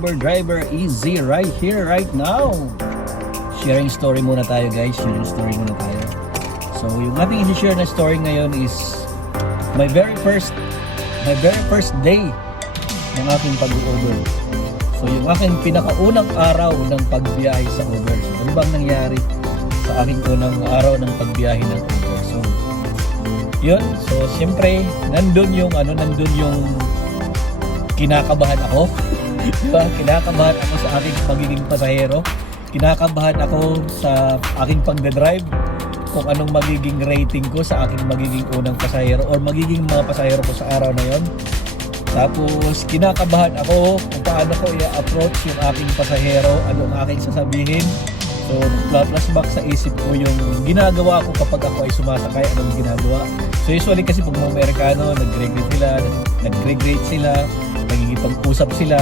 Uber driver Easy right here, right now. Sharing story muna tayo guys, sharing story muna tayo. So yung ating i-share na story ngayon is my very first day ng aking pag-Uber. So yung aking pinakaunang araw ng pagbiyahe sa Uber. So ano bang nangyari sa aking unang araw ng pagbiyahe ng Uber? So yun, so siyempre nandun yung kinakabahan ako. Diba? Kinakabahan ako sa aking pagiging pasahero. Kinakabahan ako sa aking pagdadrive kung anong magiging rating ko sa aking magiging unang pasahero or magiging mga pasahero ko sa araw na yon. Tapos kinakabahan ako kung paano ko i-approach yung aking pasahero, anong aking sasabihin. So flashback sa isip ko yung ginagawa ko kapag ako ay sumasakay, anong ginagawa. So usually kasi pag mga Amerikano, nag-greet sila, nagigipag-usap sila.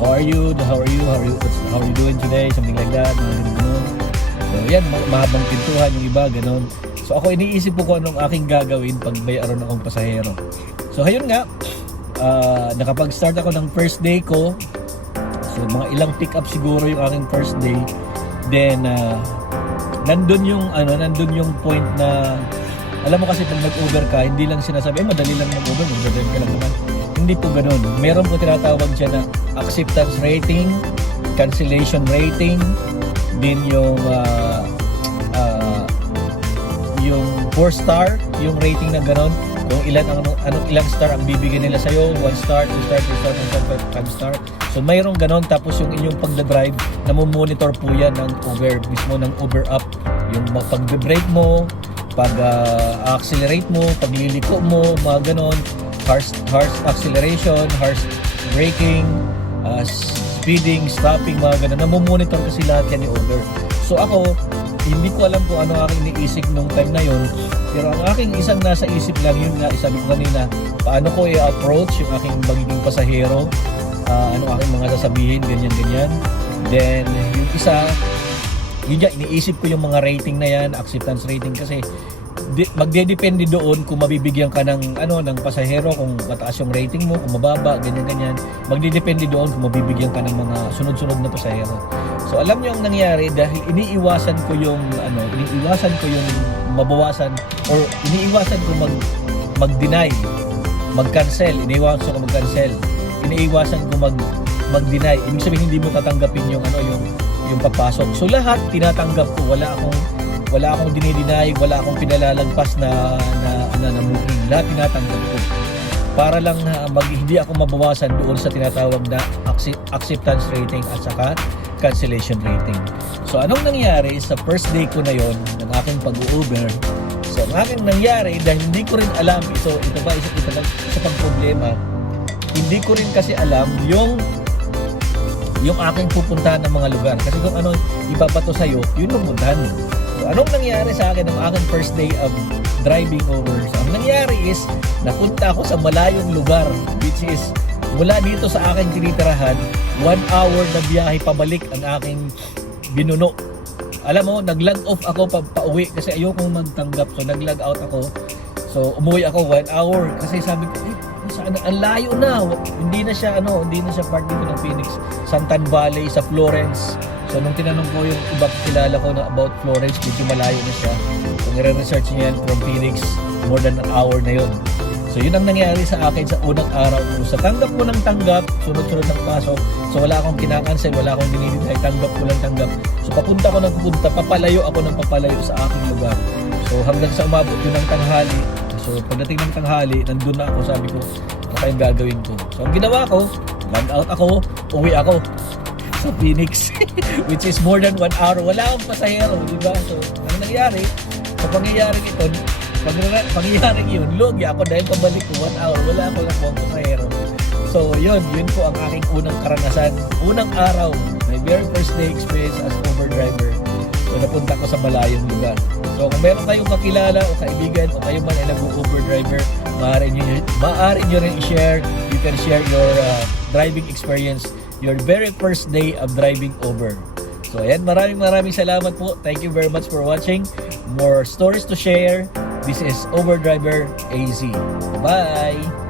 How are you doing today? Something like that. So yan, mahabang pintuhan yung iba, ganun. So ako iniisip ko kung anong aking gagawin pag may aron akong pasahero. So ayun nga, nakapag-start ako ng first day ko. So mga ilang pick up siguro yung aking first day. Then nandun yung point na alam mo kasi pag nag-Uber ka, hindi lang sinasabi, madali lang mag-Uber, mag-drive ka lang naman. Hindi po ganun. Meron po tinatawag dyan na acceptance rating, cancellation rating, din yung 4 star, yung rating na ganun. Kung ilang star ang bibigyan nila sa'yo, 1 star, 2 star, 3 star, 5 star. So mayroong ganun. Tapos yung inyong pagdadrive, namomonitor po yan ng Uber, mismo ng Uber app. Yung pag-brake mo, pag-accelerate mo, pagliliko mo, mga ganun. Harsh acceleration, harsh braking, speeding, stopping, mga ganun. Namomonitor kasi lahat yan ni Uber. So ako, hindi ko alam kung ano aking iniisip nung time na yon. Pero ang aking isang nasa isip lang, yun nga, sabi ko kanina, paano ko i-approach yung aking magiging pasahero, ano aking mga sasabihin, ganyan. Then, yung isa, yun nga, iniisip ko yung mga rating na yan, acceptance rating, kasi magdedepende doon kung mabibigyan ka ng pasahero, kung mataas yung rating mo, kung mababa, ganyan. Magdedepende doon kung mabibigyan ka ng mga sunod-sunod na pasahero. So alam niyo ang nangyari dahil iniiwasan ko yung mabawasan or iniiwasan ko mag-deny, mag-cancel, iniiwasan ko mag-deny. Ibig sabihin hindi mo tatanggapin yung papasok. So lahat tinatanggap ko, wala akong dinideny, wala akong pinalalagpas na booking. Lahat tinatanggap ko. Para lang hindi ako mabawasan doon sa tinatawag na acceptance rating at saka cancellation rating. So anong nangyari sa first day ko na yon ng aking pag-Uber? So ang aking nangyari dahil hindi ko rin alam ito pang problema. Hindi ko rin kasi alam yung aking pupuntahan ng mga lugar. Kasi kung ano ipapato sa'yo, yun pupuntahan mo. So anong nangyari sa akin ng aking first day of driving over? So ang nangyari is napunta ako sa malayong lugar, which is mula dito sa aking tinitirahan, 1 hour na biyahe pabalik ang aking binuno. Alam mo, nag-log off ako pauwi kasi ayokong magtanggap. So nag-log out ako. So umuwi ako 1 hour kasi sabi ko, saan ang layo na. Hindi na siya part dito ng Phoenix, Santan Valley sa Florence. So nung tinanong ko yung iba kilala ko na about Florence, medyo malayo na siya. Kung i-research niyo yan from Phoenix, more than an hour na yun. So yun ang nangyari sa akin sa unang araw ko. Sa tanggap ko ng tanggap, sunod-sunod ng pasok. So wala akong kinakancel, wala akong dinidinay, tanggap ko lang tanggap. So papunta papalayo ako ng papalayo sa aking lugar. So hanggang sa umabot yun ng tanghali. So pagdating ng tanghali, nandun na ako, sabi ko, ano kayong gagawin ko? So ang ginawa ko, log out ako, uwi ako sa Phoenix. Which is more than 1 hour. Wala akong pasahero, di ba? So ang nangyari, sa pangyayaring ito, pangyayaring yun, lugi ako dahil pabalik ko 1 hour, wala ako lang buong pasahero. So yun po ang aking unang karanasan, unang araw, my very first day experience as Uber driver. So napunta ko sa malayong lugar. So kung meron kayong kakilala o kaibigan o kayo man ay nag-Uber driver, maaari nyo rin i-share. You can share your driving experience, your very first day of driving Uber. So ayan, maraming salamat po. Thank you very much for watching. More stories to share. This is Uber Driver AZ. Bye!